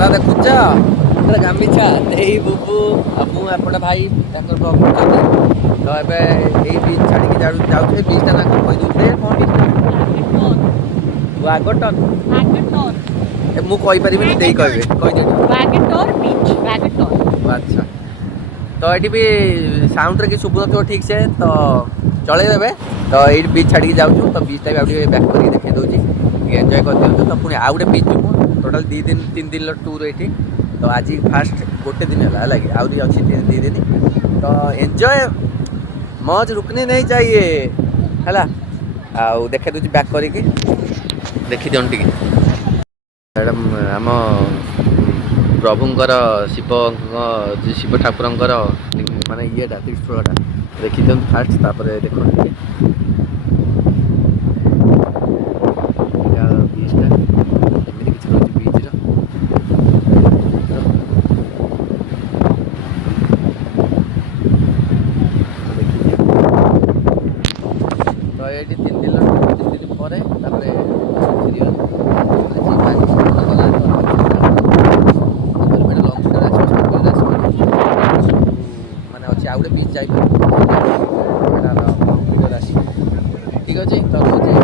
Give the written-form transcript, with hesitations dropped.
ଖରା ଦେଖୁଛ ପୁରା ଗାମିଛା ଦେଇ ବୁବୁ ଆଉ ମୁଁ ଏପଟେ ଭାଇ ତାଙ୍କର ବ୍ଲଗ୍ କରୁଛନ୍ତି। ତ ଏବେ ଏଇ ବିଚ୍ ଛାଡ଼ିକି ଯାଉଛୁ। ଏ ବିଚ୍ଟା ନା କ'ଣ କହିଦେଉଛି କ'ଣ ବିଚ୍ଟା ୱାଗଟନ୍ ଏ ମୁଁ କହିପାରିବିନି ଦେଇ କହିବେ କହିଦେବି। ଆଚ୍ଛା ତ ଏଠି ବି ସାଉଣ୍ଡରେ କିଛି ଶୁଭୁନଥିବ ଠିକ୍ ସେ ତ ଚଳେଇଦେବେ। ତ ଏଇଠି ବିଚ୍ ଛାଡ଼ିକି ଯାଉଛୁ ତ ବିଚ୍ଟା ବି ଆଉ ଟିକେ ବ୍ୟାକ୍ କରିକି ଦେଖେଇ ଦେଉଛି ଟିକେ ଏନ୍ଜୟ କରିଦିଅନ୍ତୁ। ତ ପୁଣି ଆଉ ଗୋଟେ ବିଚ୍ ଯିବୁ ଟୋଟାଲ୍ 2 ଦିନ 3 ଦିନର ଟୁର୍ ଏଇଠି। ତ ଆଜି ଫାଷ୍ଟ ଗୋଟେ ଦିନ ହେଲା କି ଆହୁରି ଅଛି 2 ଦିନ ତ ଏନ୍ଜୟ ମଜ ରୁକନି ନେଇ ଚାହିଏ ହେଲା। ଆଉ ଦେଖେଇ ଦେଉଛି ବ୍ୟାକ୍ କରିକି ଦେଖିଦିଅନ୍ତୁ ଟିକେ। ଏଇଟା ଆମ ପ୍ରଭୁଙ୍କର ଶିବ ଠାକୁରଙ୍କର ମାନେ ଇଏଟା ତ୍ରିଶୂଳଟା ଦେଖିଦିଅନ୍ତୁ ଫାଷ୍ଟ ତାପରେ ଦେଖନ୍ତୁ ଟିକେ। ବିଚ୍ଟା ଏମିତି କିଛି ରହୁଛି ବିଚ୍ର ତ ଏଇଠି 3 ଦିନ ପରେ ତାପରେ ଆଜି ମାନେ ଅଛି ଆଉ ଗୋଟେ ବିଚ୍ ଯାଇପାରିବୁ। ଠିକ୍ ଅଛି ତ ରହୁଛି।